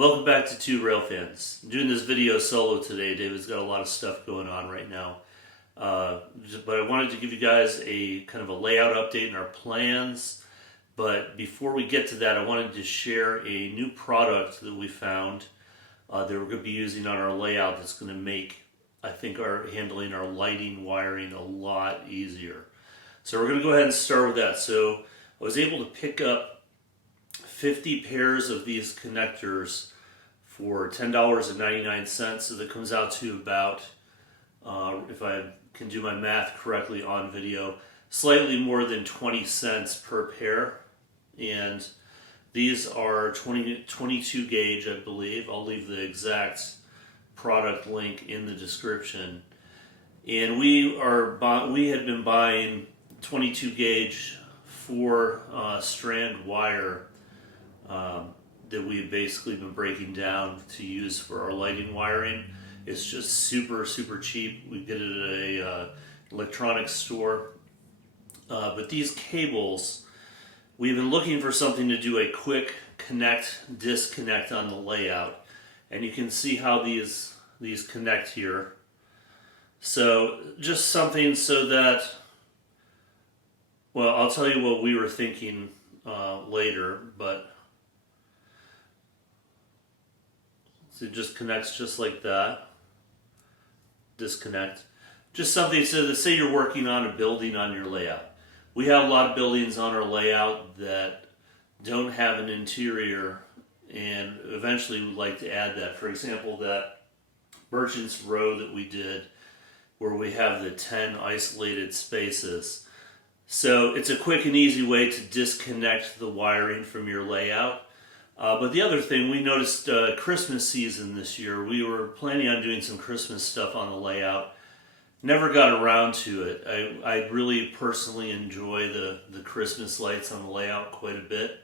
Welcome back to Two Railfans. I'm doing this video solo today. David's got a lot of stuff going on right now. But I wanted to give you guys a kind of a layout update and our plans. But before we get to that, I wanted to share a new product that we found that we're going to be using on our layout that's going to make, I think, our handling our lighting wiring a lot easier. So we're going to go ahead and start with that. So I was able to pick up 50 pairs of these connectors for $10.99, so that comes out to about, if I can do my math correctly on video, slightly more than 20 cents per pair. And these are 22 gauge, I believe. I'll leave the exact product link in the description. And we had been buying 22 gauge 4-strand wire that we've basically been breaking down to use for our lighting wiring. It's just super cheap. We get it at a electronics store. But these cables, we've been looking for something to do a quick disconnect on the layout. And you can see how these connect here. So just something so that, well, I'll tell you what we were thinking later, but so it just connects just like that. Disconnect. Just something so that, say you're working on a building on your layout. We have a lot of buildings on our layout that don't have an interior, and eventually we'd like to add that. For example, that Merchants Row that we did, where we have the 10 isolated spaces. So it's a quick and easy way to disconnect the wiring from your layout. But the other thing, we noticed Christmas season this year, we were planning on doing some Christmas stuff on the layout. Never got around to it. I really personally enjoy the Christmas lights on the layout quite a bit.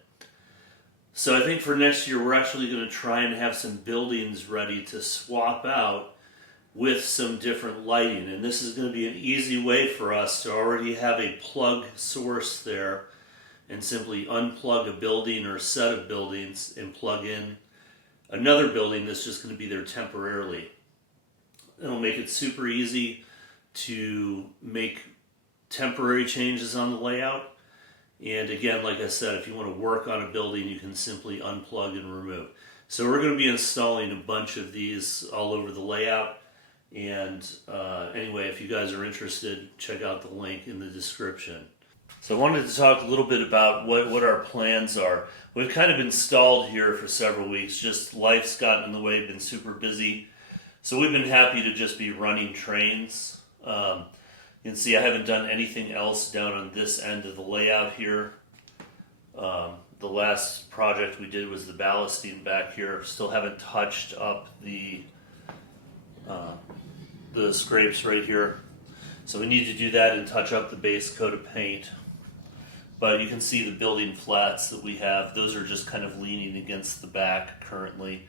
So I think for next year, we're actually going to try and have some buildings ready to swap out with some different lighting. And this is going to be an easy way for us to already have a plug source there and simply unplug a building or a set of buildings and plug in another building that's just going to be there temporarily. It'll make it super easy to make temporary changes on the layout. And again, like I said, if you want to work on a building, you can simply unplug and remove. So we're going to be installing a bunch of these all over the layout. And anyway, if you guys are interested, check out the link in the description. So I wanted to talk a little bit about what our plans are. We've kind of been stalled here for several weeks. Just life's gotten in the way, been super busy. So we've been happy to just be running trains. You can see I haven't done anything else down on this end of the layout here. The last project we did was the ballasting back here. Still haven't touched up the scrapes right here. So we need to do that and touch up the base coat of paint. But you can see the building flats that we have. Those are just kind of leaning against the back currently.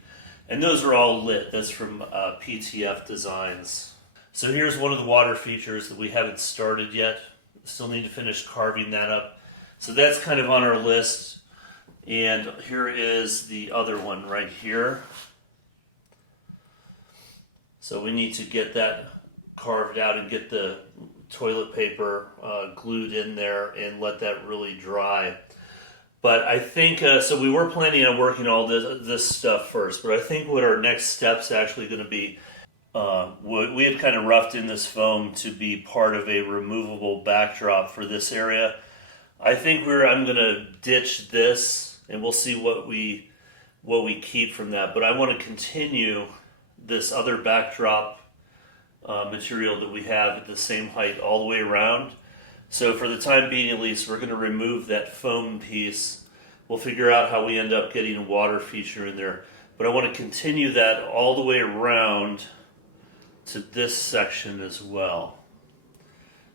And those are all lit. That's from PTF Designs. So here's one of the water features that we haven't started yet. Still need to finish carving that up. So that's kind of on our list. And here is the other one right here. So we need to get that carved out and get the toilet paper glued in there and let that really dry. But I think, so we were planning on working all this stuff first, but I think what our next step's actually going to be, we had kind of roughed in this foam to be part of a removable backdrop for this area. I think I'm going to ditch this, and we'll see what we keep from that. But I want to continue this other backdrop material that we have at the same height all the way around. So for the time being, at least, we're going to remove that foam piece. We'll figure out how we end up getting a water feature in there. But I want to continue that all the way around to this section as well.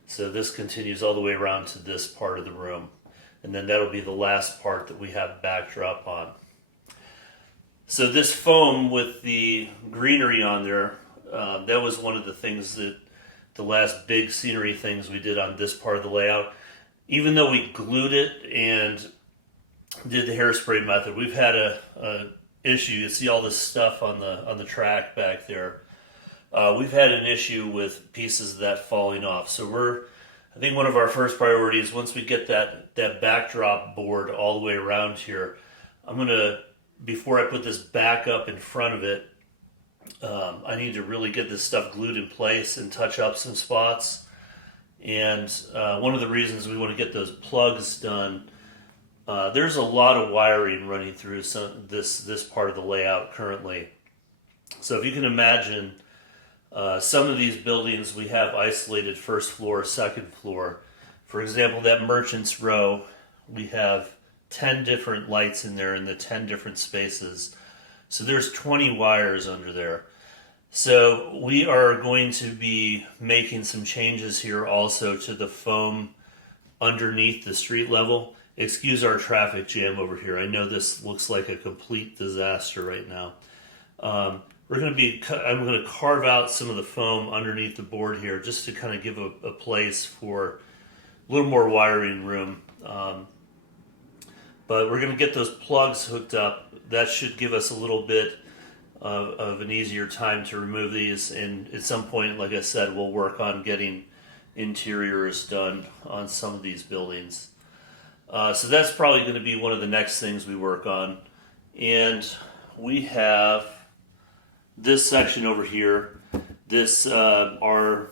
So this continues all the way around to this part of the room. And then that'll be the last part that we have backdrop on. So this foam with the greenery on there, that was one of the things that the last big scenery things we did on this part of the layout. Even though we glued it and did the hairspray method, we've had a issue. You see all this stuff on the track back there. We've had an issue with pieces of that falling off. So I think one of our first priorities, once we get that backdrop board all the way around here, before I put this back up in front of it, I need to really get this stuff glued in place and touch up some spots. And one of the reasons we want to get those plugs done, there's a lot of wiring running through this part of the layout currently. So if you can imagine, some of these buildings we have isolated first floor, second floor. For example, that Merchants Row, we have 10 different lights in there in the 10 different spaces. So there's 20 wires under there. So we are going to be making some changes here also to the foam underneath the street level. Excuse our traffic jam over here. I know this looks like a complete disaster right now. I'm going to carve out some of the foam underneath the board here just to kind of give a place for a little more wiring room. But we're going to get those plugs hooked up. That should give us a little bit of an easier time to remove these. And at some point, like I said, we'll work on getting interiors done on some of these buildings. So that's probably going to be one of the next things we work on. And we have this section over here. This, our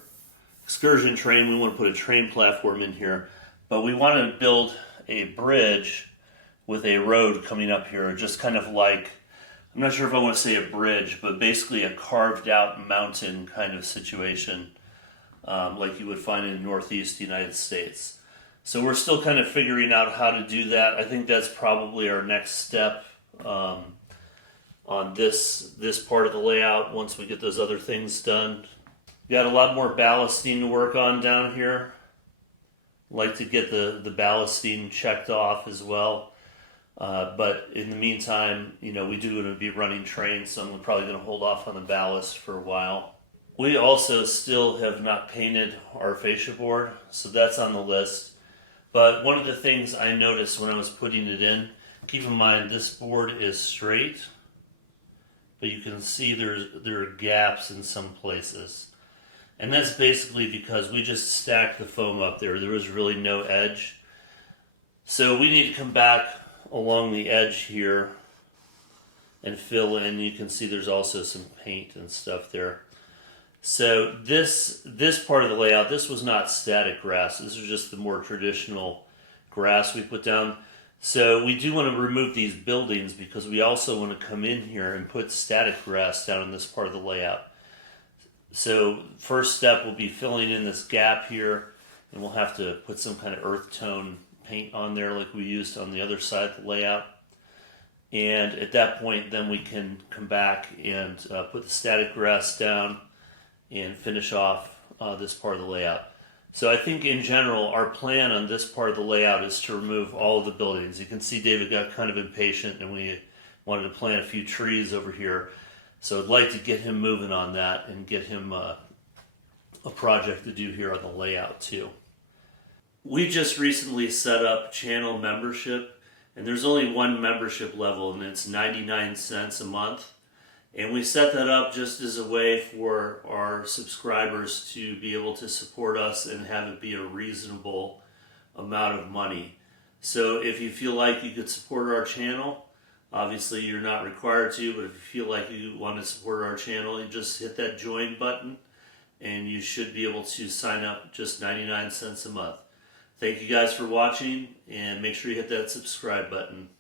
excursion train, we want to put a train platform in here. But we want to build a bridge with a road coming up here, just kind of like, I'm not sure if I want to say a bridge, but basically a carved out mountain kind of situation, like you would find in the Northeast United States. So we're still kind of figuring out how to do that. I think that's probably our next step on this part of the layout once we get those other things done. We got a lot more ballasting to work on down here. Like to get the ballasting checked off as well. But in the meantime, we do going to be running trains, so I'm probably going to hold off on the ballast for a while. We also still have not painted our fascia board, so that's on the list. But one of the things I noticed when I was putting it in, keep in mind this board is straight, but you can see there are gaps in some places. And that's basically because we just stacked the foam up there. There was really no edge. So we need to come back along the edge here and fill in. You can see there's also some paint and stuff there. So this part of the layout, this was not static grass. This was just the more traditional grass we put down. So we do want to remove these buildings because we also want to come in here and put static grass down in this part of the layout. So first step will be filling in this gap here, and we'll have to put some kind of earth tone paint on there like we used on the other side of the layout. And at that point, then we can come back and put the static grass down and finish off this part of the layout. So I think in general, our plan on this part of the layout is to remove all of the buildings. You can see David got kind of impatient and we wanted to plant a few trees over here. So I'd like to get him moving on that and get him a project to do here on the layout too. We just recently set up channel membership, and there's only one membership level, and it's 99 cents a month. And we set that up just as a way for our subscribers to be able to support us and have it be a reasonable amount of money. So if you feel like you could support our channel, obviously you're not required to, but if you feel like you want to support our channel, you just hit that join button and you should be able to sign up just 99 cents a month. Thank you guys for watching, and make sure you hit that subscribe button.